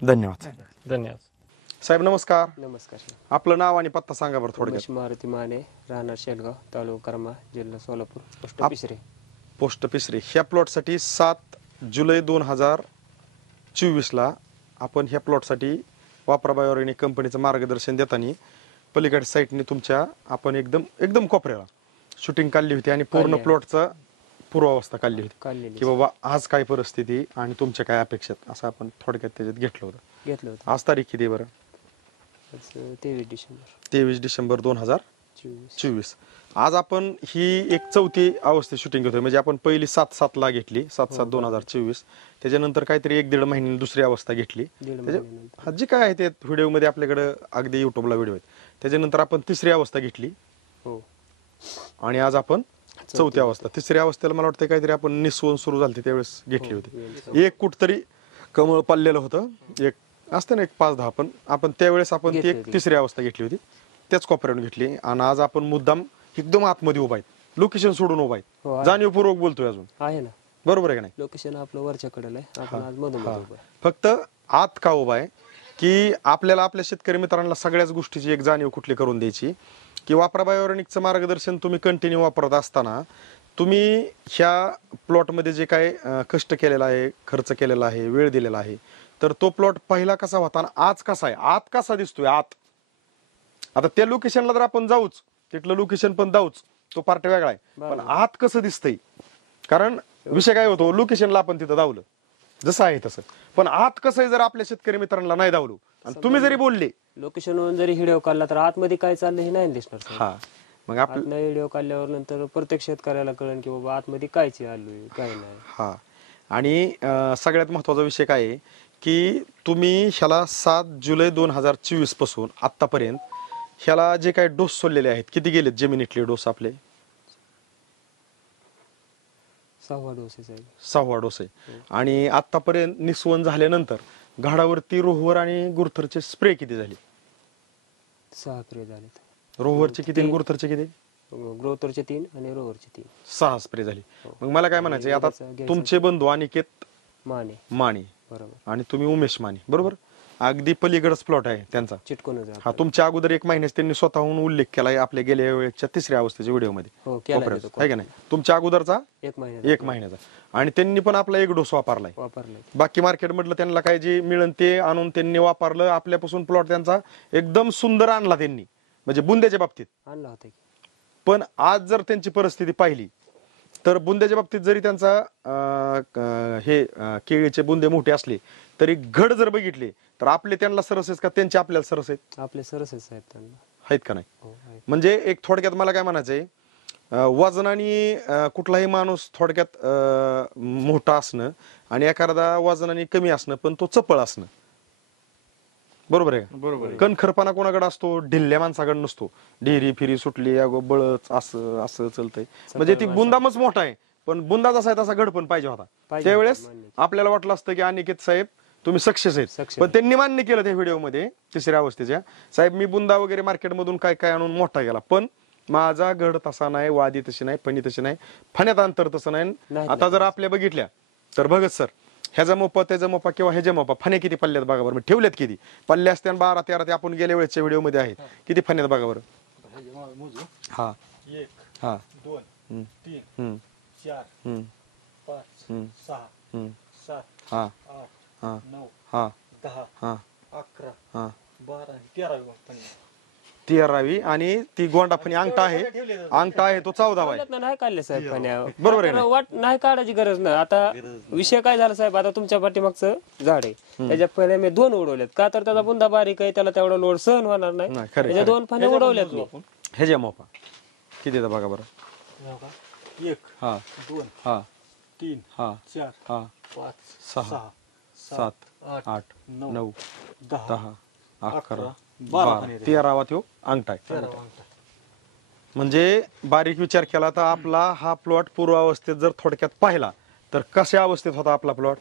धन्यवाद. धन्यवाद. साहेब नमस्कार. नमस्कार. आपलं नाव आणि पत्ता सांगा बरं थोडक्यात. उमेश मारुती माने, राहणार शेलगाव, तालुका करमाळ, जिल्हा सोलापूर, पोस्ट पिसरे. पोस्ट पिसरी. ह्या प्लॉटसाठी 7 जुलै 2024ला आपण ह्या प्लॉटसाठी वापरा बायोऑर्गॅनिक कंपनीचं मार्गदर्शन देताना पलीकडे साईटने तुमच्या आपण एकदम कोपऱ्याला शूटिंग काढली होती आणि पूर्ण प्लॉटचा पूर्वावस्था काढली होती की बाबा आज काय परिस्थिती आणि तुमच्या काय अपेक्षित असं आपण थोडक्यात त्याच्यात घेतलं होतं. आज तारीख किती बरं? 23 डिसेंबर 2024. आज आपण ही एक चौथी अवस्थेत शूटिंग घेतोय. म्हणजे आपण पहिली 7/7 घेतली, 7/7/2024. त्याच्यानंतर काहीतरी 1-1.5 महिन्याने दुसरी अवस्था घेतली. जी काय आहे ते व्हिडिओ मध्ये आपल्याकडे अगदी युट्यूबला व्हिडिओ आहेत. त्याच्यानंतर आपण तिसरी अवस्था घेतली आणि आज आपण चौथी अवस्था. तिसऱ्या अवस्थेला मला वाटतं काहीतरी आपण निस्वन सुरू झाली त्यावेळेस घेतली होती. एक कुठतरी कमळ पाळलेलं होतं, एक असतं ना एक 5-10, पण आपण त्यावेळेस आपण ती एक तिसरी अवस्था घेतली होती, त्याच कोपऱ्यावरून घेतली. आणि आज आपण मुद्दाम एकदम आतमध्ये उभा आहेत, लोकेशन सोडून उभा आहेत, जाणीवपूर्वक बोलतोय अजून आहे ना. बरोबर आहे का नाही? लोकेशन आपलं वरच्याकडे आहे, आपण आज मधून फक्त आत का उभा आहे की आपल्याला आपल्या शेतकरी मित्रांना सगळ्याच गोष्टीची एक जाणीव कुठली करून द्यायची की वापरा बायोऑर्गॅनिकचं मार्गदर्शन तुम्ही कंटिन्यू वापरत असताना तुम्ही ह्या प्लॉटमध्ये जे काय कष्ट केलेला आहे, खर्च केलेला आहे, वेळ दिलेला आहे, तर तो प्लॉट पहिला कसा होता आणि आज कसा आहे, आत कसा दिसतोय आत. आता त्या लोकेशनला जर आपण जाऊच, तिथलं लोकेशन पण जाऊच, तो पार्ट वेगळा आहे, पण आत कसं दिसतंय, कारण विषय काय होतो, लोकेशनला आपण तिथं धावलं जसं आहे तसं, पण आत कसं आहे जर आपल्या शेतकरी मित्रांना नाही धावलो आणि तुम्ही जरी बोलले लोकेशनवरून जरी व्हिडिओ काढला तर आतमध्ये काय चाललं हे नाही दिसणार. हा, मग आपण व्हिडिओ काढल्यावर नंतर प्रत्येक शेतकऱ्याला कळेल की बाबा आतमध्ये काय चालू काय नाही. हा, आणि सगळ्यात महत्वाचा विषय काय आहे की तुम्ही ह्याला 7 जुलै 2024 पासून आतापर्यंत ह्याला जे काही डोस सोडलेले आहेत, किती गेलेत जमिनीतले डोस आपले? 6वा डोस आहे. 6वा डोस आहे. आणि आतापर्यंत निस्वन झाल्यानंतर झाडावरती रोहवर आणि गुरथरचे स्प्रे किती झाले? 6 स्प्रे झालेत. रोहवरचे किती आणि गुरथरचे किती? ग्रोथरचे 3 आणि रोवरचे 3. 6 स्प्रे झाले. मग मला काय म्हणायचं, आता तुमचे बंधू अनिकेत माने बरोबर आणि तुम्ही उमेश माने, बरोबर, अगदी पलीकडच प्लॉट आहे त्यांचा चिटकून. हा, तुमच्या अगोदर 1 महिन्यात त्यांनी स्वतःहून उल्लेख केलाय आपल्या गेल्या वेळेच्या तिसऱ्या अवस्थेच्या व्हिडिओमध्ये, आहे का नाही? तुमच्या अगोदरचा 1 महिन्याचा, आणि त्यांनी पण आपला 1 डोस वापरलाय. बाकी मार्केट मधलं त्यांना काय जे मिळेल ते आणून त्यांनी वापरलं. आपल्यापासून प्लॉट त्यांचा एकदम सुंदर आणला त्यांनी, म्हणजे बुंद्याच्या बाबतीत आणला होता. पण आज जर त्यांची परिस्थिती पाहिली तर बुंद्याच्या बाबतीत जरी त्यांचा हे केळीचे बुंदे मोठे असले तरी घड जर बघितले तर आपले त्यांना सरस आहेत का त्यांचे आपल्याला सरस आहेत? आपले सरस आहेत का नाही? म्हणजे एक थोडक्यात मला काय म्हणायचंय, वजनाने कुठलाही माणूस थोडक्यात मोठा असणं आणि एखादा वजनाने कमी असणं, पण तो चपळ असणं, बरोबर आहे का? बरोबर. कणखरपणा कोणाकडे असतो? ढिल्ल्या माणसाकडे नसतो. ढेरी फिरी सुटली, बळच असं असं चलतंय, म्हणजे ती बुंदामच मोठा आहे, पण बुंदा जसा आहे तसा घड पण पाहिजे होता. त्यावेळेस आपल्याला वाटलं असतं की अनिकेत साहेब तुम्ही सक्सेस आहेत, पण त्यांनी मान्य केलं त्या व्हिडिओमध्ये तिसऱ्या अवस्थेच्या, साहेब मी बुंदा वगैरे मार्केटमधून काय काय आणून मोठा गेला, पण माझा घड तसा नाही, वादी तशी नाही, फणी तशी नाही, फण्यात अंतर तसं नाही. आता जर आपल्या बघितल्या तर भगत सर ह्याचा मोपा त्याचा मोपा किंवा ह्याच्या मोपा फण्या किती पल्ल्यात बघा बरं, ठेवल्यात किती पल्ले असते? 12-13 ते आपण गेल्या वेळेच्या व्हिडिओ मध्ये आहेत, किती फण्यात बघा बरं. हा, 1 हा, 2 3 4 5 6 7 हा, 8 9 हा, 10 हा, 11 हा, 12 13 13वी, आणि ती गोंडा फणी अंगठा आहे तो 14वा आहे. नाही काढले साहेब फण्या, बरोबर आहे. वाट नाही काढायची गरज नाही. आता विषय काय झाला साहेब, आता तुमच्या पाठीमागचं झाड आहे, त्याच्या फण्या मी 2 उडवल्यात का तर त्याचा बुंदा बारीक आहे, त्याला तेवढा लोड सहन होणार नाही, त्याच्या 2 फण्या उडवल्यात मी. ह्याच्या मोपा किती येतं बघा बरं. 1 हा, 2 हा, 3 हा, 4 हा, 5 6 7 8 9 10 11 12 13वा तो अंगठा आहे. म्हणजे बारीक विचार केला तर आपला हा प्लॉट पूर्वावस्थेत जर थोडक्यात पाहिला तर कशा अवस्थेत होता आपला प्लॉट?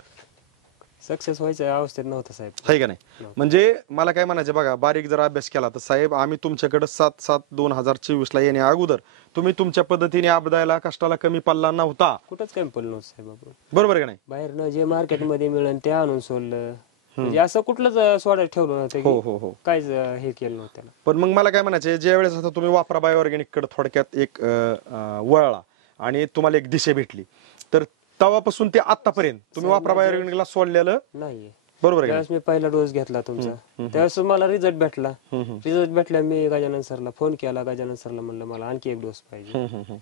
सक्सेस व्हायच्या अवस्थेत नव्हता साहेब, आहे का नाही? म्हणजे मला काय म्हणायचं बघा, बारीक जर अभ्यास केला तर साहेब आम्ही तुमच्याकडे 7/7/2024 ला येण्या अगोदर तुम्ही तुमच्या पद्धतीने अबदायला कष्टाला कमी पल्ला नव्हता, कुठंच कमी पडलं नव्हतं साहेब. बरोबर आहे का नाही? बाहेरनं जे मार्केटमध्ये मिळेल ते आणून सोडलं, म्हणजे असं कुठलंच सोडा ठेवलं नव्हतं हो की हो हो काहीच हे केलं नव्हतं त्याला. पण मग मला काय म्हणायचे ज्या वेळेस आता तुम्ही वापरा बाय ऑर्गॅनिक कडे थोडक्यात एक वळला आणि तुम्हाला एक दिशा भेटली, तर तेव्हापासून ते आतापर्यंत तुम्ही वापरा बाय ऑर्गॅनिकला सोडलेलं नाहीये. बरोबर आहे का त्यावेळेस मी पहिला डोस घेतला तुमचा, त्यावेळेस मला रिझल्ट भेटला. रिझल्ट भेटला, मी गजानन सरला फोन केला. गजानन सरला म्हणलं मला आणखी एक डोस पाहिजे, नाही?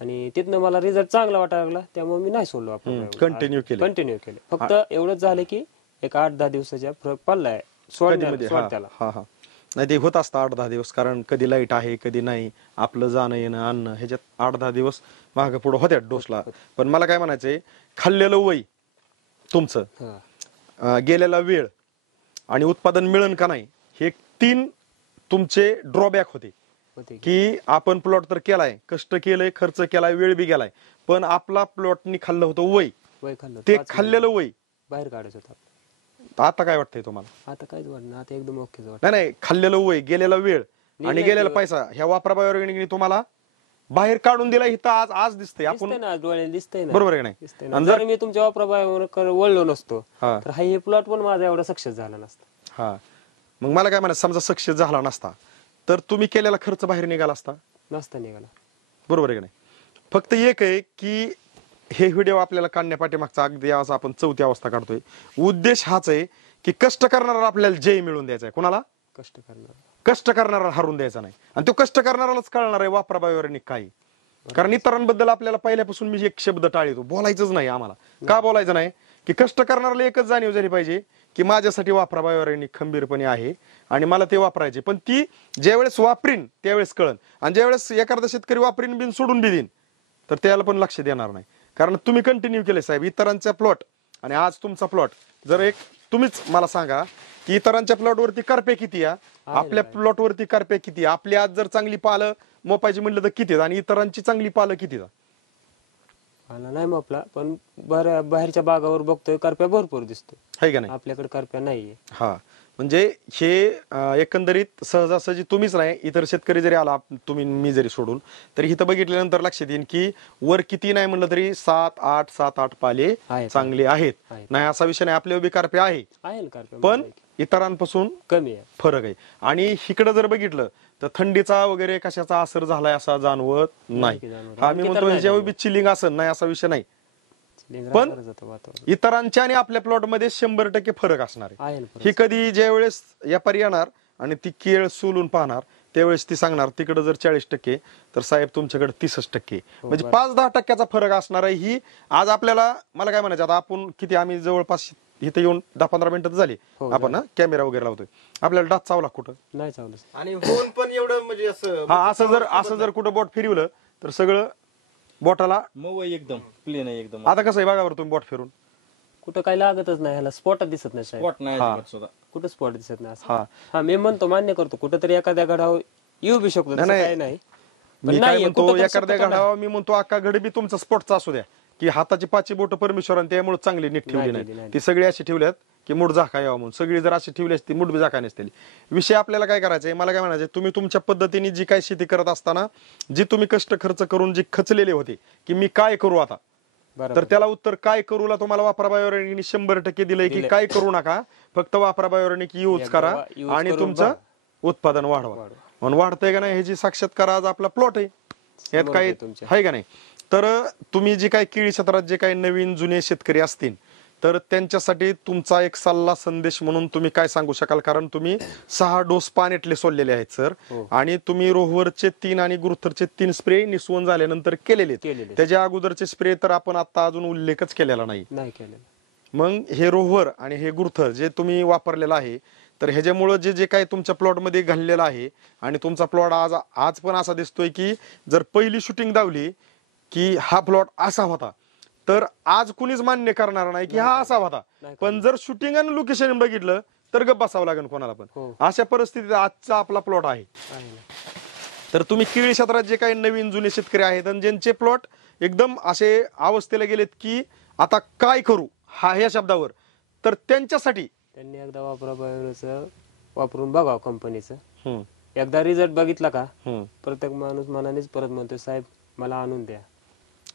आणि तिथनं मला रिझल्ट चांगला वाटायला लागला. त्यामुळे मी नाही सोडलो. आपण कंटिन्यू केलं. कंटिन्यू केले. फक्त एवढंच झालं की एक 8-10 दिवसाच्या फरक पडलाय त्याला. हा हा नाही ते होत असतं 8-10 दिवस, कारण कधी लाईट आहे कधी नाही, आपलं जाणं येणं आणणं ह्याच्यात 8-10 दिवस माग पुढं होत्या डोसला. पण मला काय म्हणायचंय, खाल्लेलं वय तुमचं, गेलेला वेळ आणि उत्पादन मिळन का नाही, हे 3 तुमचे ड्रॉबॅक होते. की आपण प्लॉट तर केलाय, कष्ट केलंय, खर्च केलाय, वेळ बी गेलाय, पण आपला प्लॉटनी खाल्लं होतं वय, ते खाल्लेलं वय बाहेर काढायचं होतं. आता काय वाटतंय तुम्हाला? आता काहीच वाटत नाही, आता एकदम ओकेच वाटत. नाही नाही, खाल्लेलं वय, गेलेला वेळ आणि गेलेला पैसा ह्या वापरा बाय ऑर्गॅनिकने तुम्हाला बाहेर काढून दिला. इथं आज आज दिसतंय आपण, दिसतंय ना, डोळ्याने दिसतंय ना. बरोबर आहे का दिसतंय नाही? ना. जर मी तुमच्या वापराबाहेर वळलो नसतो हा तर हे प्लॉट पण माझा एवढा सक्सेस झाला नसता. हा मग मला काय म्हणायचं, समजा सक्सेस झाला नसता तर तुम्ही केलेला खर्च बाहेर निघाला असता, नसता निघाला. बरोबर आहे का नाही? फक्त एक आहे की हे व्हिडिओ आपल्याला काढण्यापाठीमागचा अगदी आज आपण 4थी अवस्था काढतोय, उद्देश हाच आहे की कष्ट करणारा आपल्याला जय मिळवून द्यायचा आहे. कोणाला? कष्ट करणार. कष्ट करणारा हरून द्यायचा नाही. आणि तो कष्ट करणारालाच कळणार आहे वापरा बाय ऑर्गॅनिक काय. कारण इतरांबद्दल आपल्याला पहिल्यापासून मी एक शब्द टाळतो, बोलायचंच नाही आम्हाला. का बोलायचं नाही? की कष्ट करणाऱ्याला एकच जाणीव झाली पाहिजे की माझ्यासाठी वापरा बाय ऑर्गॅनिक खंबीरपणे आहे आणि मला ते वापरायचे. पण ती ज्यावेळेस वापरीन त्यावेळेस कळन, आणि ज्यावेळेस एखादा शेतकरी वापरीन बिन सोडून बी देईन तर त्याला पण लक्ष देणार नाही. कारण तुम्ही कंटिन्यू केले साहेब इतरांचा प्लॉट, आणि आज तुमचा प्लॉट जर एक तुम्हीच मला सांगा की इतरांच्या प्लॉटवरती करपे किती आहे, आपल्या प्लॉटवरती करपे किती आहे, आपली आज जर चांगली पालं मोपायची म्हणलं तर किती, आणि इतरांची चांगली पालं किती? पाला नाही मोपला, पण बाहेरच्या बागावर बघतोय करप्या भरपूर दिसतोय, आहे का नाही? आपल्याकडे करप्या नाहीये. हा म्हणजे हे एकंदरीत सहजासहजी तुम्हीच नाही, इतर शेतकरी जरी आला, तुम्ही मी जरी सोडून, तरी इथं बघितल्यानंतर लक्षात येईल की वर किती नाही म्हणलं तरी 7-8 पाले चांगले आहेत. नाही असा विषय नाही, आपल्या उभी कार्पे आहे आहे ना करप्या, पण इतरांपासून कमी आहे, फरक आहे. आणि इकडं जर बघितलं तर थंडीचा वगैरे कशाचा असर झालाय असा जाणवत नाही. हा मी म्हणतो ह्याच्या उभी चिलिंग असं नाही असा विषय नाही, पण इतरांच्या आणि आपल्या प्लॉट मध्ये 100% फरक असणार आहे. ही कधी ज्या वेळेस व्यापारी येणार आणि ती केळ सोलून पाहणार त्यावेळेस ती सांगणार तिकडे जर 40% तर साहेब तुमच्याकडे 30%, म्हणजे 5-10 टक्क्याचा फरक असणार आहे. ही आज आपल्याला, मला काय म्हणायचं, आता आपण किती, आम्ही जवळपास इथे येऊन 10-15 मिनिटं झाली आपण ना कॅमेरा वगैरे लावतोय, आपल्याला डास चावला कुठं नाही चावलं. आणि होऊन पण एवढं म्हणजे असं हा असं जर कुठं बोट फिरवलं तर सगळं बोटाला मऊ एकदम प्लेन आहे एकदम. आता कसं आहे बघा बरं तुम्ही बोट फिरून, कुठं काही लागतच नाही, ह्याला स्पॉट दिसत नाही साहेब. स्पॉट नाही अजिबात सुद्धा. कुठं स्पॉट दिसत नाही. हा हा मी म्हणतो, मान्य करतो, कुठं तरी एखाद्या घडावर येऊ बी शकतो, तसं काही नाही. मी काय म्हणतो, एखाद्या घडावा मी म्हणतो अख्खा घड बी तुमचा स्पॉटचा असू द्या, की हाताची 5 बोट परमेश्वराने त्यामुळे चांगली नीट ठेवली नाही, ती सगळी अशी ठेवल्यात की मूठ झाका यावं म्हणून. सगळी जर अशी ठेवली असती मूठ बी झाका नसतील. विषय आपल्याला काय करायचंय, मला काय म्हणायचं, तुम्ही तुमच्या पद्धतीने जी काय शेती करत असताना जी तुम्ही कष्ट खर्च करून जी खचलेले होते की मी काय करू आता, तर त्याला उत्तर काय करूला तुम्हाला वापरा बाय ऑर्गॅनिकने 100% दिलंय की काय करू नका, फक्त वापरा बाय ऑर्गॅनिक यूज करा आणि तुमचं उत्पादन वाढवा. म्हणून वाढतंय का नाही ह्याची साक्षात्कार आज आपला प्लॉट आहे, यात काही आहे का नाही. तर तुम्ही जे काही केळी क्षेत्रात जे काही नवीन जुने शेतकरी असतील तर त्यांच्यासाठी तुमचा एक सल्ला संदेश म्हणून तुम्ही काय सांगू शकाल? कारण तुम्ही 6 डोस पाण्यातले सोडलेले आहेत सर, आणि तुम्ही रोहवरचे 3 आणि गुरुथरचे 3 स्प्रे निसवून झाल्यानंतर केलेले. त्याच्या अगोदरचे स्प्रे तर आपण आता अजून उल्लेखच केलेला नाही. मग हे रोहवर आणि हे गुरुथर जे तुम्ही वापरलेलं आहे, तर ह्याच्यामुळं जे जे काही तुमच्या प्लॉटमध्ये घाललेलं आहे, आणि तुमचा प्लॉट आज पण असा दिसतोय की जर पहिली शूटिंग दावली की हा प्लॉट असा होता तर आज कुणीच मान्य करणार नाही की हा असा होता. पण जर शूटिंग आणि लोकेशन बघितलं तर गप्प बसावं लागेल कोणाला पण. अशा परिस्थितीत आजचा आपला प्लॉट आहे. तर तुम्ही केळी क्षेत्रात जे काही नवीन जुने शेतकरी आहेत आणि ज्यांचे प्लॉट एकदम असे अवस्थेला गेलेत की आता काय करू ह्या शब्दावर, तर त्यांच्यासाठी त्यांनी एकदा वापरून बघा कंपनीचं. एकदा रिझल्ट बघितला का प्रत्येक माणूस मनानेच परत म्हणतो साहेब मला आणून द्या.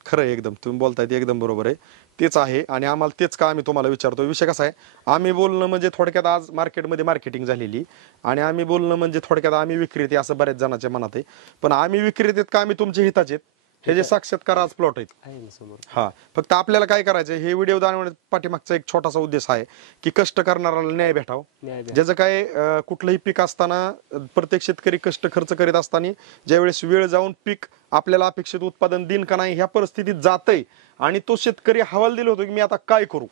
खरं एकदम तुम्ही बोलताय ते एकदम बरोबर आहे तेच आहे आणि आम्हाला तेच का आम्ही तुम्हाला विचारतो. विषय कसा आहे, आम्ही बोलणं म्हणजे थोडक्यात आज मार्केटमध्ये मार्केटिंग झालेली आणि आम्ही बोलणं म्हणजे थोडक्यात आम्ही विक्रेते असं बऱ्याच जणांच्या मनात आहे. पण आम्ही विक्रेतेत का आम्ही तुमच्या हिताचे आहेत. हे जे साक्षात्कार आज प्लॉट आहेत आहे ना समोर. हा, फक्त आपल्याला काय करायचं, हे व्हिडिओ दाखवण्याच्या पाठीमागचा एक छोटासा उद्देश आहे की कष्ट करणाऱ्याला न्याय भेटावं. न्याय द्या. ज्याचं काय कुठलंही पीक असताना प्रत्येक शेतकरी कष्ट खर्च करीत असताना ज्यावेळेस वेळ जाऊन पीक आपल्याला अपेक्षित उत्पादन दिन का नाही ह्या परिस्थितीत जातंय आणि तो शेतकरी हवाल दिला होतो की मी आता काय करू,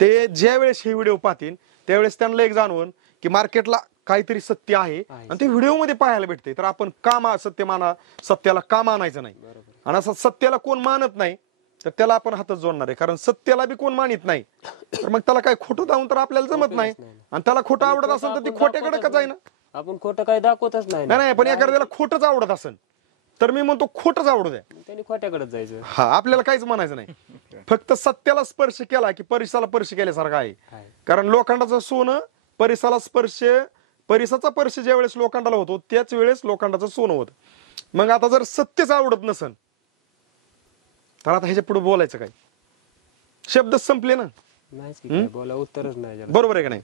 ते ज्या वेळेस हे व्हिडिओ पाहतील त्यावेळेस त्यांना एक जाणवून की मार्केटला काहीतरी सत्य आहे आणि ते व्हिडिओ मध्ये पाहायला भेटते. तर आपण का सत्याला का मानायचं नाही, आणि असं सत्याला कोण मानत नाही तर त्याला आपण हातच जोडणार आहे. कारण सत्याला बी कोण मानित नाही तर मग त्याला काय खोटं जाऊन तर आपल्याला जमत नाही, आणि त्याला खोटं आवडत असेल तर ती खोट्याकडे का जाईना. आपण खोटं काही दाखवतच नाही ना. नाही पण एखाद्याला खोटंच आवडत असेल तर मी म्हणतो खोटंच आवडू द्या, त्यांनी खोट्याकडे जायचं. हा, आपल्याला काहीच म्हणायचं नाही. फक्त सत्याला स्पर्श केला की परिसाला स्पर्श केल्यासारखं आहे. आहे. कारण लोखंडाचं सोनं परिसाचा स्पर्श ज्या वेळेस लोखंडाला होतो त्याच वेळेस लोखंडाचं सोनं होतं. मग आता जर सत्यच आवडत नसन तर आता ह्याच्या पुढे बोलायचं काय, शब्दच संपले ना. नाहीच की काय बोला, उत्तरच नाही त्याला. बरोबर आहे का नाही.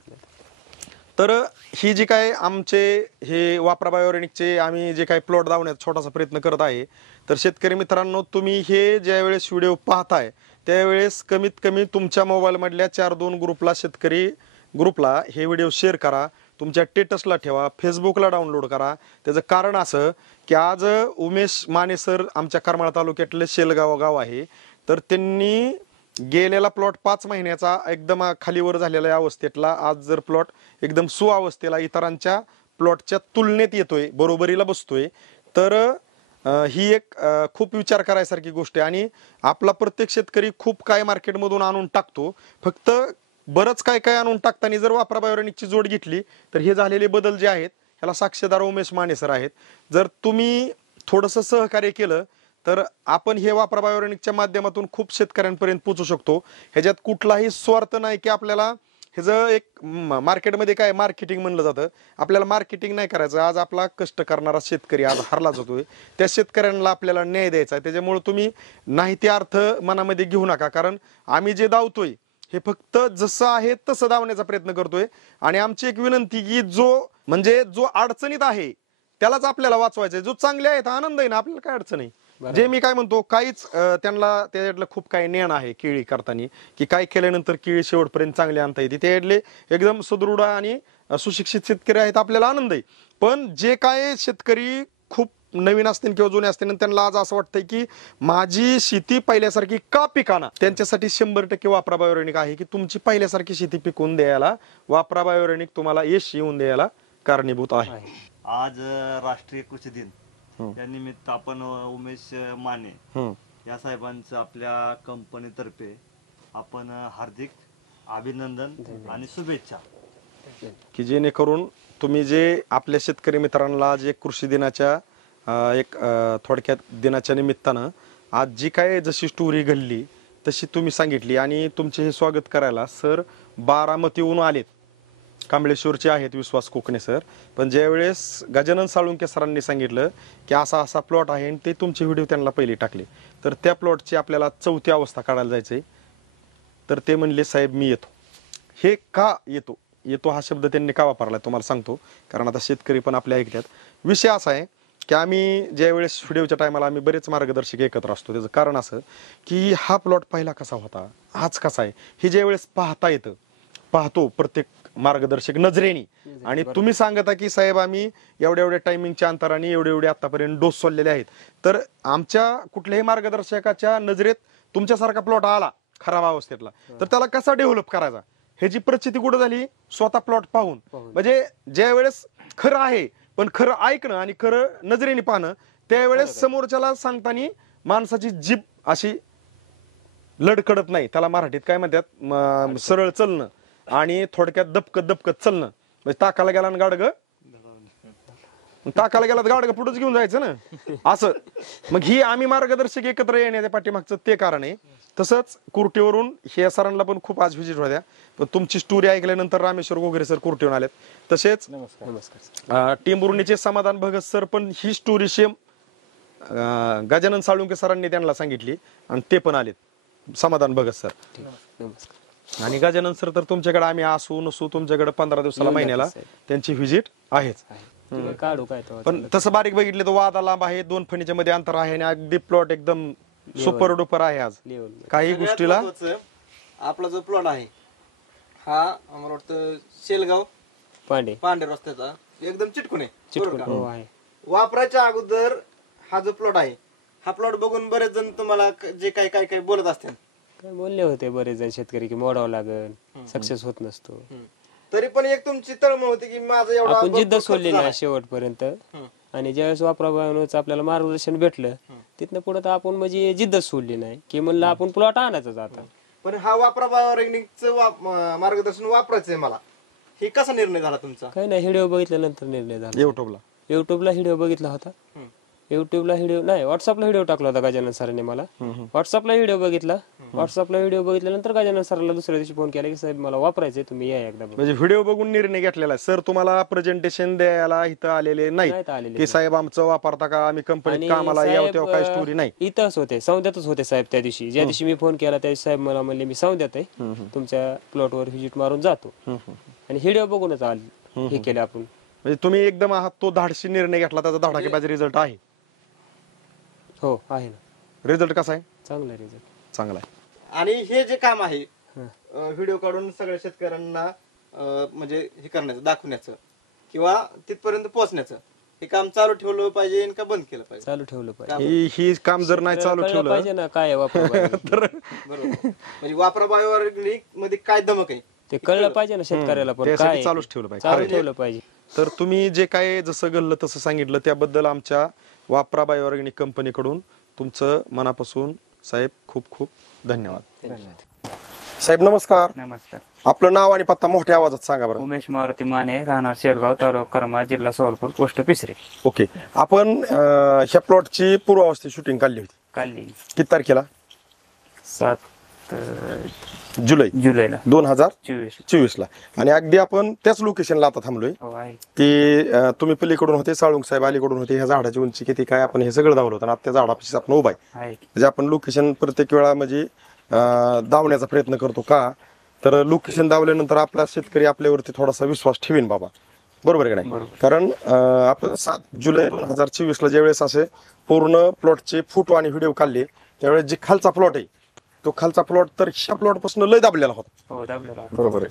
तर ही जी काय आमचे हे वापरा बायोरेनिकचे आम्ही जे काही प्लॉट दावण्याचा छोटासा प्रयत्न करत आहे, तर शेतकरी मित्रांनो तुम्ही हे ज्या वेळेस व्हिडिओ पाहताय त्यावेळेस कमीत कमी तुमच्या मोबाईल मधल्या 4-2 ग्रुपला शेतकरी ग्रुपला हे व्हिडिओ शेअर करा, तुमच्या स्टेटसला ठेवा, फेसबुकला डाउनलोड करा. त्याचं कारण असं की आज उमेश माने सर आमच्या करमाळा तालुक्यातले शेलगाव गाव आहे, तर त्यांनी गेलेला प्लॉट 5 महिन्याचा एकदम खालीवर झालेल्या अवस्थेतला आज जर प्लॉट एकदम सुअवस्थेला इतरांच्या प्लॉटच्या तुलनेत येतोय, बरोबरीला बसतोय, तर ही एक खूप विचार करायसारखी गोष्ट आहे. आणि आपला प्रत्येक शेतकरी खूप काय मार्केटमधून आणून टाकतो, फक्त बरंच काय काय आणून टाकताना जर वापरा बायोरेनिकची जोड घेतली तर हे झालेले बदल जे आहेत ह्याला साक्षीदार उमेश माने सर आहेत. जर तुम्ही थोडंसं सहकार्य केलं तर आपण हे वापरा बायोरेनिकच्या माध्यमातून खूप शेतकऱ्यांपर्यंत पोहोचू शकतो. ह्याच्यात कुठलाही स्वार्थ नाही की आपल्याला ह्याचं एक मार्केटमध्ये काय मार्केटिंग म्हणलं जातं, आपल्याला मार्केटिंग नाही करायचं. आज आपला कष्ट करणारा शेतकरी आज हारला जातोय, त्या शेतकऱ्यांना आपल्याला न्याय द्यायचा आहे. त्याच्यामुळे तुम्ही नाही ते अर्थ मनामध्ये घेऊ नका, कारण आम्ही जे दावतोय हे फक्त जसं आहे तसं दावण्याचा प्रयत्न करतोय. आणि आमची एक विनंती की जो अडचणीत आहे त्यालाच आपल्याला वाचवायचं आहे, जो चांगले आहे आनंद आहे ना, आपल्याला काय अडचण आहे. जे मी काय म्हणतो काहीच त्यांना त्याच्यातलं खूप काही ज्ञान आहे केळी करताना, की काय केल्यानंतर केळी शेवटपर्यंत चांगली आणता येते, त्यातले एकदम सुदृढ आणि सुशिक्षित शेतकरी आहेत, आपल्याला आनंद आहे. पण जे काय शेतकरी खूप नवीन असतील किंवा जुने असतील त्यांना आज असं वाटतंय की माझी शेती पहिल्यासारखी का पिकाना, त्यांच्यासाठी 100% वापरा बायोरेनिक आहे की तुमची पहिल्यासारखी शेती पिकवून द्यायला वापरा बायोरेनिक तुम्हाला यश येऊन द्यायला कारणीभूत आहे. आज राष्ट्रीय कृषी दिन या निमित्त आपण उमेश माने या साहेबांचं आपल्या कंपनीतर्फे आपण हार्दिक अभिनंदन आणि शुभेच्छा, की जेणेकरून तुम्ही जे आपल्या शेतकरी मित्रांना जे कृषी दिनाच्या एक थोडक्यात दिनाच्या निमित्तानं आज जी काय जशी स्टोरी घडली तशी तुम्ही सांगितली, आणि तुमचे हे स्वागत करायला सर बारामतीहून आलेत, कांबळेश्वरचे आहेत विश्वास कोकणे सर. पण ज्यावेळेस गजानन साळुंके सरांनी सांगितलं की असा असा प्लॉट आहे आणि ते तुमचे व्हिडिओ त्यांना पहिले टाकले, तर त्या प्लॉटची आपल्याला 4थी अवस्था काढायला जायचंय, तर ते म्हणले साहेब मी येतो. हे का येतो हा शब्द त्यांनी का वापरलाय तुम्हाला सांगतो, कारण आता शेतकरी पण आपल्या ऐकतात. विषय असा आहे की आम्ही ज्यावेळेस व्हिडिओच्या टायमाला आम्ही बरेच मार्गदर्शक एकत्र असतो. त्याचं कारण असं की हा प्लॉट पहिला कसा होता, आज कसा आहे, हे ज्यावेळेस पाहतो प्रत्येक मार्गदर्शक नजरेनी, आणि तुम्ही सांगता की साहेब आम्ही एवढ्या टायमिंगच्या अंतराने एवढे आतापर्यंत डोस सोडलेले आहेत, तर आमच्या कुठल्याही मार्गदर्शकाच्या नजरेत तुमच्यासारखा प्लॉट आला खराब अवस्थेतला तर त्याला कसा डेव्हलप करायचा ह्याची प्रचिती कुठं झाली, स्वतः प्लॉट पाहून. म्हणजे ज्या वेळेस खरं आहे पण खरं ऐकणं आणि खरं नजरेने पाहणं, त्यावेळेस समोरच्याला सांगताना माणसाची जीभ अशी लडकडत नाही, त्याला मराठीत काय म्हणतात सरळ चलणं आणि थोडक्यात दबकत चलणं. म्हणजे टाकाला गेला गाडगं पुढेच घेऊन जायचं ना असं. मग ही आम्ही मार्गदर्शक एकत्र येण्याच्या पाठीमागचं ते कारण आहे. तसंच कुर्टीवरून हे सरांना पण खूप आज व्हिजिट होत्या, पण तुमची स्टोरी ऐकल्यानंतर रामेश्वर गोगरे सर कुर्टीवरून आलेत. तसेच टेंभुर्णीचे समाधान भगत सर पण ही स्टोरी सेम गजानन साळुंके सरांनी त्यांना सांगितली आणि ते पण आलेत. समाधान भगत सर. ठीक आहे. नमस्कार. आणि गजानन सर तर तुमच्याकडे आम्ही असू नसू तुमच्याकडे 15 दिवसाला येऊन महिन्याला जाते, साहेब. त्यांची व्हिजिट आहेच. तुम्ही काढू काय तेव्हा पण तसं बारीक बघितलं तर वादा लांब आहे, 2 फणीच्या मध्ये अंतर आहे आणि अगदी प्लॉट एकदम सुपर डुपर आहे. आज लेवल काही सगळ्यात गोष्टीला महत्त्वाचं, आपला जो प्लॉट आहे हा आम्हाला वाटतं शेलगाव पांडे पांढर रस्त्याचा एकदम चिटकून आहे बरोबर चिटकून का? हो आहे. वापरायच्या अगोदर हा जो प्लॉट आहे हा प्लॉट बघून बरेच जण तुम्हाला जे काय काय काय बोलत असतील. काय बोलले होते बरेच जण शेतकरी की मोडावं लागेल, सक्सेस होत नसतो. तरी पण एक तुमची तळमळ होती की माझं एवढा आपण भरपूर जिद्द खर्च सोडली झाला. नाही शेवटपर्यंत. आणि ज्यावेळेस वापराबाहेरच आपल्याला मार्गदर्शन भेटलं तिथनं पुढे तर आपण म्हणजे जिद्दच सोडली नाही की म्हणलं आपण प्लॉट आणायचं आता. पण हा वापरा बायोऑर्गॅनिकचं मार्गदर्शन वापरायचंय मला, हे कसा निर्णय झाला तुमचा? काही नाही, व्हिडिओ बघितल्यानंतर निर्णय झाला. युट्यूबला युट्यूबला व्हिडिओ बघितला होता. युट्यूबला व्हिडिओ नाही, व्हॉट्सअपला व्हिडिओ टाकला होता गजानन सरांनी मला. व्हॉट्सअपला व्हिडिओ बघितला. व्हॉट्सअपला व्हिडिओ बघितल्यानंतर गजानन सरांना दुसऱ्या दिवशी फोन केला की साहेब मला वापरायचंय, तुम्ही या एकदा बघा. म्हणजे व्हिडिओ बघून निर्णय घेतलेला आहे. सर तुम्हाला प्रेझेंटेशन द्यायला इथं आलेले नाही नाहीत आलेले. की साहेब आमचं वापरता का, आम्ही कंपनीत आणि कामाला यावं साहेब, तेव्हा काय स्टोरी नाही. इथंच होते, सौंद्यातच होते साहेब त्या दिवशी. ज्या दिवशी मी फोन केला त्या दिवशी साहेब मला म्हणले मी सौंद्यात आहे, तुमच्या प्लॉटवर व्हिजिट मारून जातो. आणि व्हिडिओ बघूनच आले हे केले आपण. म्हणजे तुम्ही एकदम आहात तो धाडसी निर्णय घेतला, त्याचा धडाकेबाजी रिझल्ट आहे. हो आहे ना, रिझल्ट कसा आहे? चांगला रिझल्ट चांगला आहे. आणि हे जे काम आहे व्हिडिओ काढून सगळ्या शेतकऱ्यांना म्हणजे हे करण्याचं, दाखवण्याचं किंवा तिथपर्यंत पोहोचण्याचं, हे काम चालू ठेवलं पाहिजे का बंद केलं पाहिजे? चालू ठेवलं पाहिजे. ही काम जर नाही चालू कळलं ठेवलं पाहिजे ना काय वापर तर बरोबर. म्हणजे वापरा बायोऑर्गॅनिक मध्ये काय दमक आहे ते कळलं पाहिजे ना शेतकऱ्याला, पण त्यासाठी काय चालूच ठेवलं पाहिजे. चालू ठेवलं पाहिजे. तर तुम्ही जे काय जसं घडलं तसं सांगितलं त्याबद्दल आमच्या वापरा बायोऑर्गॅनिक कंपनीकडून तुमचं मनापासून साहेब खूप खूप धन्यवाद. साहेब नमस्कार. नमस्कार. आपलं नाव आणि पत्ता मोठ्या आवाजात सांगा बरं. उमेश मारुती माने, राहणार शेरगाव, तालुका करमाळा, जिल्हा सोलापूर, पोस्ट पिसरे. ओके. आपण ह्या प्लॉटची पूर्वावस्थेत शूटिंग काढली होती काढली किती तारखेला? 7 जुलै जुलैला 2024 ला. आणि अगदी आपण त्याच लोकेशनला आता थांबलोय हो आहे. की तुम्ही पलीकडून होते, साळुंग साहेब अलीकडून होते. ह्या झाडाची उंची किती काय आपण हे सगळं धावलं होतं आणि आता त्या झाडापाशी आपण उभा आहे. आहे. म्हणजे आपण लोकेशन प्रत्येक वेळा म्हणजे दावण्याचा प्रयत्न करतो का, तर लोकेशन दावल्यानंतर आपला शेतकरी आपल्यावरती थोडासा विश्वास ठेवीन बाबा, बरोबर आहे का नाही? कारण आपण 7 जुलै 2024 ला ज्यावेळेस असे पूर्ण प्लॉटचे फोटो आणि व्हिडिओ काढले त्यावेळेस जे खालचा प्लॉट आहे तो खालचा प्लॉट तर ह्या प्लॉट पासून लय दाबलेला होता. हो दाबलेला. बरोबर आहे,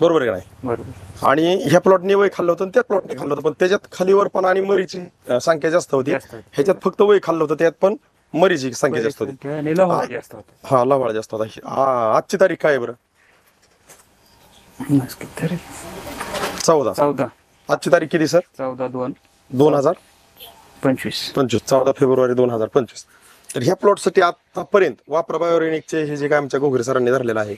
बरोबर आहे का नाही? बरोबर. आणि ह्या प्लॉटने वय खाल्लं होतं आणि त्या प्लॉटने खाल्लं होतं, पण त्याच्यात खालीवर पण आणि मरीची संख्या जास्त होती. जास्त होती. ह्याच्यात फक्त वय खाल्लं होतं, त्यात पण मरीची संख्या जास्त होती. आणि लवकर जास्त होते. हा लवाळ जास्त होता. आजची तारीख काय आहे बरं? तरी 14. 14 आजची तारीख किती सर? 14/2/2025. 14 फेब्रुवारी 2025. तर ह्या प्लॉटसाठी आतापर्यंत वापरा बायोरेनिकचे हे जे काय आमच्या घोगरे सरांनी धरलेलं आहे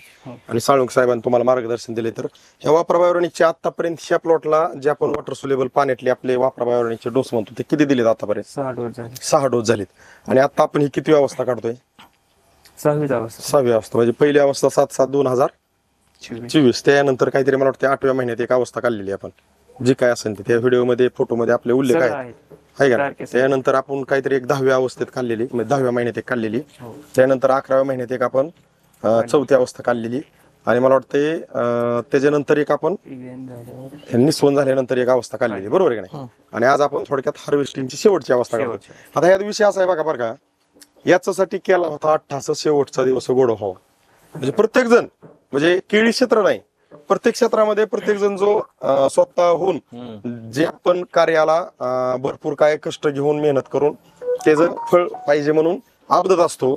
आणि साळुंग साहेबांनी तुम्हाला मार्गदर्शन दिले, तर ह्या वापरा बायोरेनिकचे आतापर्यंत ह्या प्लॉटला जे आपण वॉटर सोल्युबल पाण्यातले आपले वापरा बायोरेनिकचे डोस म्हणतो ते किती दिलेत आतापर्यंत? 6 डोस झाले. 6 डोस झालेत. आणि आता आपण ही किती अवस्था काढतोय? 6वी अवस्था. 6वी अवस्था. म्हणजे पहिली अवस्था 7/7/2024. त्यानंतर काहीतरी मला वाटतं 8व्या महिन्यात एक अवस्था काढलेली आपण, जी काय असेल ते त्या व्हिडिओमध्ये फोटोमध्ये आपले उल्लेख सगळं आहे आहे. आहे का? सारखे सगळे. त्यानंतर आपण काहीतरी एक 10व्या अवस्थेत काढलेली, म्हणजे 10व्या महिन्यात एक काढलेली. त्यानंतर 11व्या महिन्यात एक आपण 4थी अवस्था काढलेली. आणि मला वाटते त्याच्यानंतर एक आपण इव्हेंट झाल्यावर निस्वन झाल्यानंतर एक अवस्था काढलेली, बरोबर आहे का नाही? आणि आज आपण थोडक्यात हार्वेस्टिंगची शेवटची अवस्था काढतो. आता यात विषय असा आहे बघा बरं का, याच्यासाठी केला होता 88 शेवटचा दिवस गोड व्हावा. म्हणजे प्रत्येक जण, म्हणजे केळी क्षेत्र नाही, प्रत्येक क्षेत्रामध्ये प्रत्येक जण जो स्वतःहून जे आपण कार्याला भरपूर काय कष्ट घेऊन मेहनत करून त्याचं फळ पाहिजे म्हणून आबदत असतो,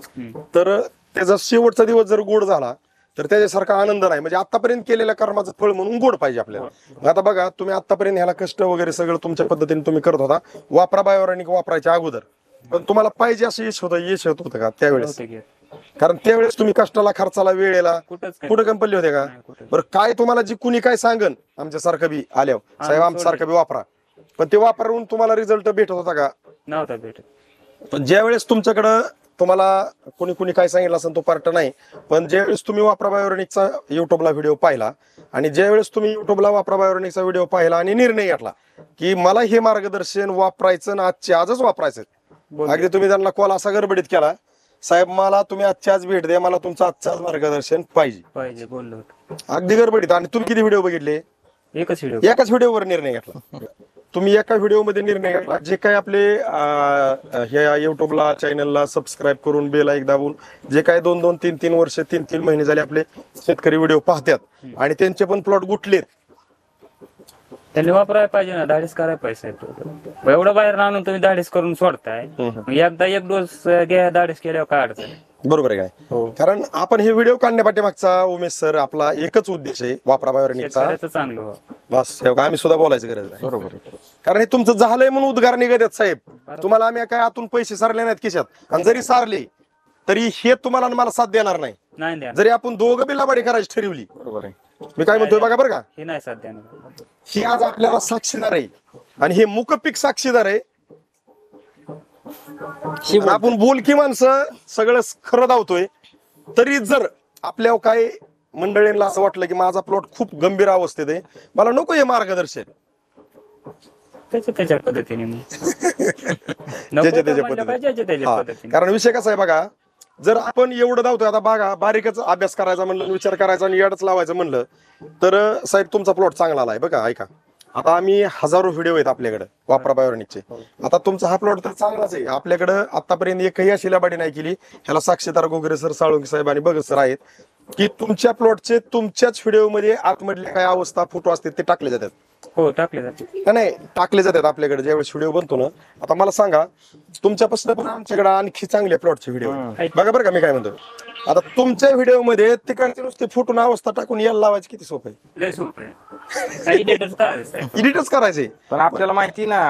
तर त्याचा शेवटचा दिवस जर गोड झाला तर त्याच्यासारखा आनंद नाही. म्हणजे आतापर्यंत केलेल्या कर्माचं फळ म्हणून गोड पाहिजे आपल्याला. मग आता बघा, तुम्ही आतापर्यंत ह्याला कष्ट वगैरे सगळं तुमच्या पद्धतीने तुम्ही करत होता वापरा बायोऑर्गॅनिक वापरायच्या अगोदर, पण तुम्हाला पाहिजे असं यश होतं का त्यावेळेस? नव्हते घेत. कारण त्यावेळेस तुम्ही कष्टाला, खर्चाला, वेळेला कुठंच काय. कुठं कंपल्ले होते का? बरं काय तुम्हाला जी कुणी काय सांगन आमच्यासारखं बी आल्यावर साहेब आमच्यासारखं बी वापरा, पण ते वापरून तुम्हाला रिझल्ट भेटत होता का? नव्हता भेटत. पण ज्यावेळेस तुमच्याकडं तुम्हाला कोणी काय सांगितलं असेल तो पार्ट नाही, पण ज्यावेळेस तुम्ही वापरा बायोऑर्गॅनिकचा युट्यूबला व्हिडिओ पाहिला आणि ज्यावेळेस तुम्ही युट्यूबला वापरा बायोऑर्गॅनिकचा व्हिडिओ पाहिला आणि निर्णय घेतला की मला हे मार्गदर्शन वापरायचं ना आजच्या आजच वापरायचं, अगदी तुम्ही त्यांना कॉल असा गडबडीत केला, साहेब मला तुम्ही आजच्या आज भेट द्या, मला तुमचं आजचं आज मार्गदर्शन पाहिजे. बोललो होतो. अगदी गडबडीत. आणि तुम्ही किती व्हिडिओ बघितले? एकच व्हिडिओ. एकाच व्हिडिओवर निर्णय घेतला तुम्ही, एका व्हिडिओमध्ये निर्णय घेतला. जे काही आपले ह्या युट्यूबला चॅनलला सबस्क्राईब करून बेल ऐक दाबून जे काही 2-2, 3-3 वर्ष 3-3 महिने झाले आपले शेतकरी व्हिडिओ पाहतात आणि त्यांचे पण प्लॉट गुटलेत, त्यांनी वापरायला पाहिजे ना, धाडस करायला पाहिजे. एवढं बाहेर आणून तुम्ही धाडस करून सोडताय, मग एकदा एक डोस घ्या, धाडस केल्यावर काय अडचण आहे? बरोबर आहे काय? कारण आपण हे व्हिडिओ काढण्यापाठीमागचा उमेश सर आपला एकच उद्देश आहे, वापरा बायोरेनिकचा. शेतकऱ्याचं चांगलं व्हावं. बस आम्ही सुद्धा बोलायचं गरज नाही. बरोबर. कारण हे तुमचं झालंय म्हणून उद्गार निघत आहेत साहेब. तुम्हाला आम्ही काय आतून पैसे सारले नाहीत खिशात, आणि जरी सारले तरी हे तुम्हाला आणि मला साथ देणार नाही. नाही द्या, जरी आपण दोघं बी लाबाडी करायची ठरवली. बरोबर आहे. मी काय म्हणतोय बघा बरं का, हे नाही साध्य. ही आज आपल्याला साक्षीदार आहे आणि हे मुकपीक साक्षीदार आहे. आणि आपण बोलकी माणसं सगळं खरं धावतोय, तरी जर आपल्या काही मंडळींना असं वाटलं की माझा प्लॉट खूप गंभीर अवस्थेत आहे, मला नको हे मार्गदर्शन, त्याच्या पद्धतीने त्याच्या पद्धतीने. कारण विषय कसा आहे बघा, जर आपण एवढं धावतोय, आता बघा बारीकच अभ्यास करायचा म्हणलं, विचार करायचा आणि याडच लावायचं म्हणलं तर साहेब तुमचा प्लॉट चांगला आलाय बघा. ऐका, आता आम्ही हजारो व्हिडिओ आहेत आपल्याकडे वापरा बायोरेनिकचे. आता तुमचा हा प्लॉट तर चांगलाच आहे. आपल्याकडे आतापर्यंत एकही अशी लाबाडी नाही केली. ह्याला साक्षीदार गोगरे सर, साळुंके साहेब आणि बघत सर आहेत की तुमच्या प्लॉटचे तुमच्याच व्हिडिओमध्ये आतमधल्या काय अवस्था फोटो असतात ते टाकले जातात. हो, टाकले जाते. नाही टाकले जातात आपल्याकडे ज्यावेळेस व्हिडिओ बनतो ना. आता मला सांगा, तुमच्यापासून पण आमच्याकडे आणखी चांगले प्लॉटचे व्हिडिओ बघा बरं का. मी काय म्हणतो, आता तुमच्या व्हिडिओमध्ये तिकडचे नुसते फोटो अवस्था टाकून यायला लावायची किती सोपं आहे. लय सोपं आहे. एडिटच करायचे. पण आपल्याला माहिती ना,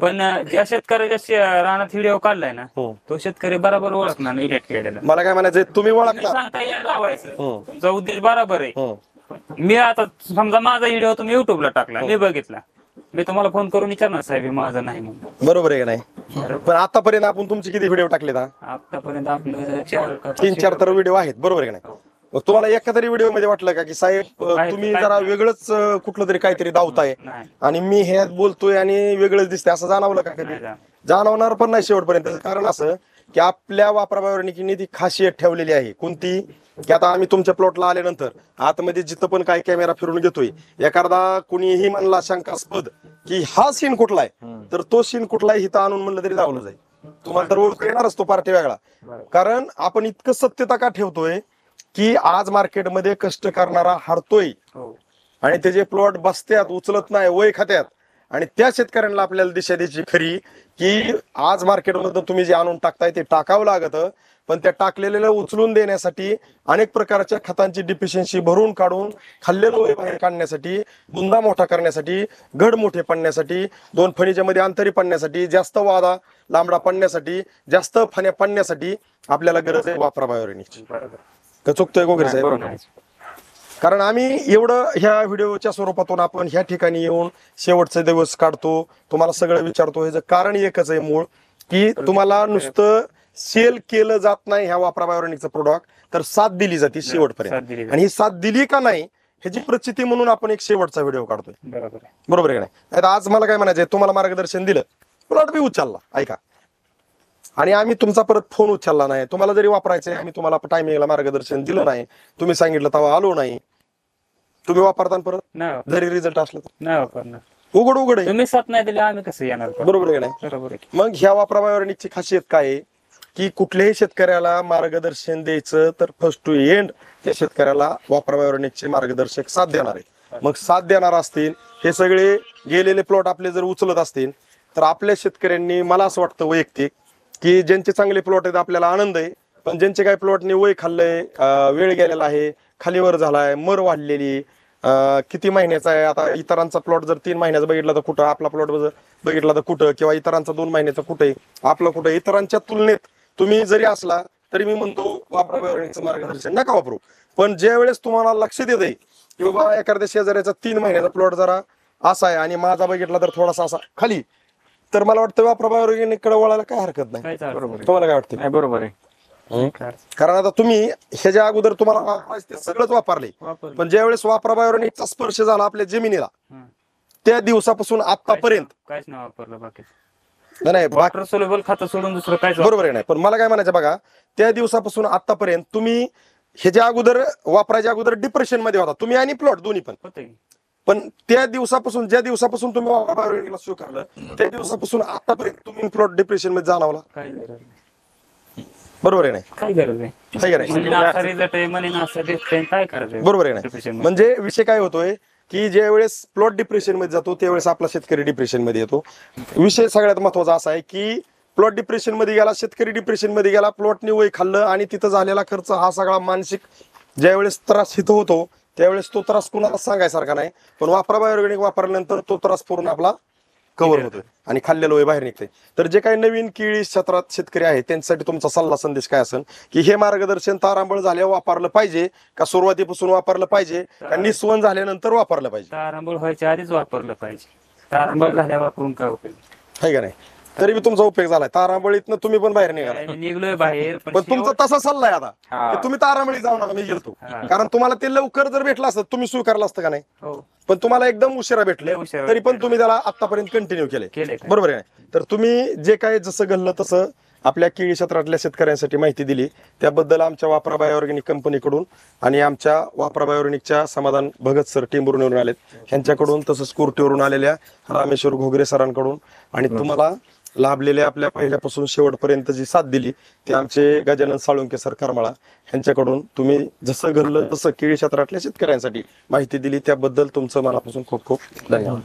पण ज्या शेतकऱ्याच्या रानात व्हिडिओ काढलाय ना, हो. तो शेतकरी बरोबर ओळखणार नाही एडिट केलेला. मला काय म्हणायचं, तुम्ही ओळखता. सांगता येईल लावायचं, हो. तुमचा उद्देश बरोबर आहे. हो. मी आता समजा माझा व्हिडिओ तुम्ही युट्यूबला टाकला, मी बघितला, मी तुम्हाला फोन करून विचारणार साहेब माझं नाही म्हणून. बरोबर आहे का नाही? पण आतापर्यंत आपण तुमचे किती व्हिडिओ टाकले? आतापर्यंत आपलं 3-4 तर व्हिडिओ आहेत, बरोबर आहे का नाही? मग तुम्हाला एका तरी व्हिडिओ मध्ये वाटलं का की साहेब तुम्ही जरा वेगळंच कुठलं तरी काहीतरी दावताय नाही. आणि मी हे बोलतोय आणि वेगळंच दिसतंय, असं जाणवलं का कधी? जाणवणार पण नाही शेवटपर्यंत. कारण असं की आपल्या वापरा बायोरेनिकने ती खासियत ठेवलेली आहे. कोणती? की आता आम्ही तुमच्या प्लॉटला आल्यानंतर आतमध्ये जिथं पण काय कॅमेरा फिरून घेतोय, एखादा कुणीही म्हणला शंकास्पद की हा सीन कुठला आहे, तर तो सीन कुठला आहे इथं आणून म्हणलं तरी दावलं जाईल. तुम्हाला तर ओळख येणारच तो पार्टी वेगळा. कारण आपण इतकं सत्यता का ठेवतोय की आज मार्केटमध्ये कष्ट करणारा हरतोय आणि त्याचे प्लॉट बसत्यात, उचलत नाही, वय खात्यात. आणि त्या शेतकऱ्यांना आपल्याला दिशा द्यायची खरी की आज मार्केटमधून तुम्ही जे आणून टाकताय ते टाकावं लागतं, पण त्या टाकलेल्या उचलून देण्यासाठी अनेक प्रकारच्या खतांची डिफिशियन्सी भरून काढून खाल्लेलं वय बाहेर काढण्यासाठी, बुंदा मोठा करण्यासाठी, घड मोठे पडण्यासाठी, 2 फणीच्या मध्ये अंतरी पडण्यासाठी, जास्त वादा लांबडा पडण्यासाठी, जास्त फण्या पडण्यासाठी आपल्याला गरज आहे वापरा बायोरेनिकची. का चुकतोय गोगरे साहेब? कारण आम्ही एवढं ह्या व्हिडिओच्या स्वरूपातून आपण ह्या ठिकाणी येऊन शेवटचे दिवस काढतो, तुम्हाला सगळं विचारतो. ह्याचं कारण एकच आहे मूळ, की तुम्हाला नुसतं सेल केलं जात नाही ह्या वापरा बायोरेनिकचं प्रोडक्ट, तर साथ दिली जाते शेवटपर्यंत. आणि ही साथ दिली का नाही ह्याची प्रचिती म्हणून आपण एक शेवटचा व्हिडिओ काढतोय. बरोबर आहे का नाही? आज मला काय म्हणायचंय, तुम्हाला मार्गदर्शन दिलं, प्लॉट बी उचलला, ऐका, आणि आम्ही तुमचा परत फोन उचलला नाही. तुम्हाला जरी वापरायचंय, आम्ही तुम्हाला टायमिंगला मार्गदर्शन दिलं नाही, तुम्ही सांगितलं तेव्हा आलो नाही, तुम्ही वापरता परत जरी रिझल्ट असला तर नाही वापरणार. उघड आहे. तुम्ही साथ नाही दिले आम्ही कसं येणार? बरोबर आहे नाही? बरोबर आहे. मग ह्या वापरा बायोरेनिकची खासियत काय आहे की कुठल्याही शेतकऱ्याला मार्गदर्शन द्यायचं तर फर्स्ट टू एंड त्या शेतकऱ्याला वापरा बायोरेनिकचे मार्गदर्शक साथ देणार आहे. मग साथ देणार असतील, हे सगळे गेलेले प्लॉट आपले जर उचलत असतील, तर आपल्या शेतकऱ्यांनी, मला असं वाटतं वैयक्तिक, की ज्यांचे चांगले प्लॉट आहेत आपल्याला आनंद आहे, पण ज्यांचे काही प्लॉटने वय खाल्लंय, वेळ गेलेला आहे, खालीवर झालाय, मर वाढलेली, किती महिन्याचा आहे, आता इतरांचा प्लॉट जर 3 महिन्याचा बघितला तर कुठं, आपला प्लॉट बघितला तर कुठं, किंवा इतरांचा 2 महिन्याचा कुठे आहे, आपलं कुठं, इतरांच्या तुलनेत तुम्ही जरी असला तरी मी म्हणतो वापरा बायोरेनिकचं मार्गदर्शन नका वापरू. पण ज्या वेळेस तुम्हाला लक्षात येते की बाबा एखाद्या शेजाऱ्याचा 3 महिन्याचा प्लॉट जरा असा आहे आणि माझा बघितला तर थोडासा असा खाली, तर मला वाटतं वापरा बायोरेनिककडे वळायला काय हरकत नाही. तुम्हाला काय वाटतं? बरोबर आहे. कारण आता तुम्ही ह्याच्या अगोदर तुम्हाला सगळंच वापरले, पण ज्यावेळेस वापरा बायोरेनिकचा स्पर्श झाला आपल्या जमिनीला, त्या दिवसापासून आतापर्यंत काहीच नाही वापरलं बाकी. नाही वॉटर सोल्युबल खत सोडून दुसरं काय बरोबर आहे. नाही पण मला काय म्हणायचं बघा, त्या दिवसापासून आतापर्यंत तुम्ही ह्याच्या अगोदर वापरायच्या अगोदर डिप्रेशन मध्ये होता तुम्ही आणि प्लॉट दोन्ही पण. होतं पण त्या दिवसापासून ज्या दिवसापासून तुम्ही वापरायला सुरू करलं त्या दिवसापासून आतापर्यंत तुम्ही प्लॉट डिप्रेशन मध्ये जाणवला. काय गरज नाही. बरोबर आहे. नाही काय गरज आहे काय करायचं म्हणजे नासा रिझल्ट आहे म्हणे नासा दिसतंय, काय करायचं बरोबर आहे. नाही Depression मध्ये. म्हणजे विषय काय होतोय की ज्या वेळेस प्लॉट डिप्रेशन मध्ये जातो त्यावेळेस आपला शेतकरी डिप्रेशन मध्ये येतो. विषय सगळ्यात महत्वाचा असा आहे की प्लॉट डिप्रेशन मध्ये गेला, शेतकरी डिप्रेशन मध्ये गेला, प्लॉटने वय खाल्लं आणि तिथं झालेला खर्च हा सगळा मानसिक ज्यावेळेस त्रास इथं होतो त्यावेळेस तो त्रास कुणाला सांगायसारखा नाही. पण वापरा बायोऑर्गॅनिक वापरल्यानंतर तो त्रास पूर्ण आपला कव्हर होतोय आणि खाल्लेलं वय बाहेर निघतंय. तर जे काही नवीन केळी क्षेत्रात शेतकरी आहेत त्यांच्यासाठी तुमचा सल्ला संदेश काय असेल की हे मार्गदर्शन तारांबळ झाल्यावर वापरलं पाहिजे का सुरुवातीपासून वापरलं पाहिजे का निस्वन झाल्यानंतर वापरलं पाहिजे? तारांबळ व्हायच्या आधीच वापरलं पाहिजे. तारांबळ झाल्या वापरून काय उपयोग? आहे का नाही? तरी बी तुमचा उपयोग झालाय. तारांबळीतनं तुम्ही पण बाहेर निघाला. मी निघलोय बाहेर पण तुमचा तसा सल्ला आहे आता की तुम्ही तारांबळी जाऊ नका, मी गेलतो. कारण तुम्हाला ते लवकर जर भेटलं असतं तुम्ही स्वीकारलं असतं का नाही? हो पण तुम्हाला एकदम उशिरा भेटले लय उशिरा तरी पण तुम्ही त्याला आतापर्यंत कंटिन्यू केले. केलंय. बरोबर आहे. तर तुम्ही जे काय जसं घडलं तसं आपल्या केळी क्षेत्रातल्या शेतकऱ्यांसाठी माहिती दिली त्याबद्दल आमच्या वापरा बायोऑर्गॅनिक कंपनीकडून आणि आमच्या वापरा बायोऑर्गॅनिकच्या समाधान भगत सर टेंभुर्णीवरून आलेत ह्यांच्याकडून तसंच कुर्टीवरून आलेल्या रामेश्वर घोगरे सरांकडून आणि तुम्हाला लाभलेल्या आपल्या पहिल्यापासून शेवटपर्यंत जी साथ दिली ते आमचे गजानन साळुंके सर करमाळा ह्यांच्याकडून तुम्ही जसं घडलं तसं केळी क्षेत्रातल्या शेतकऱ्यांसाठी माहिती दिली त्याबद्दल तुमचं मनापासून खूप खूप धन्यवाद.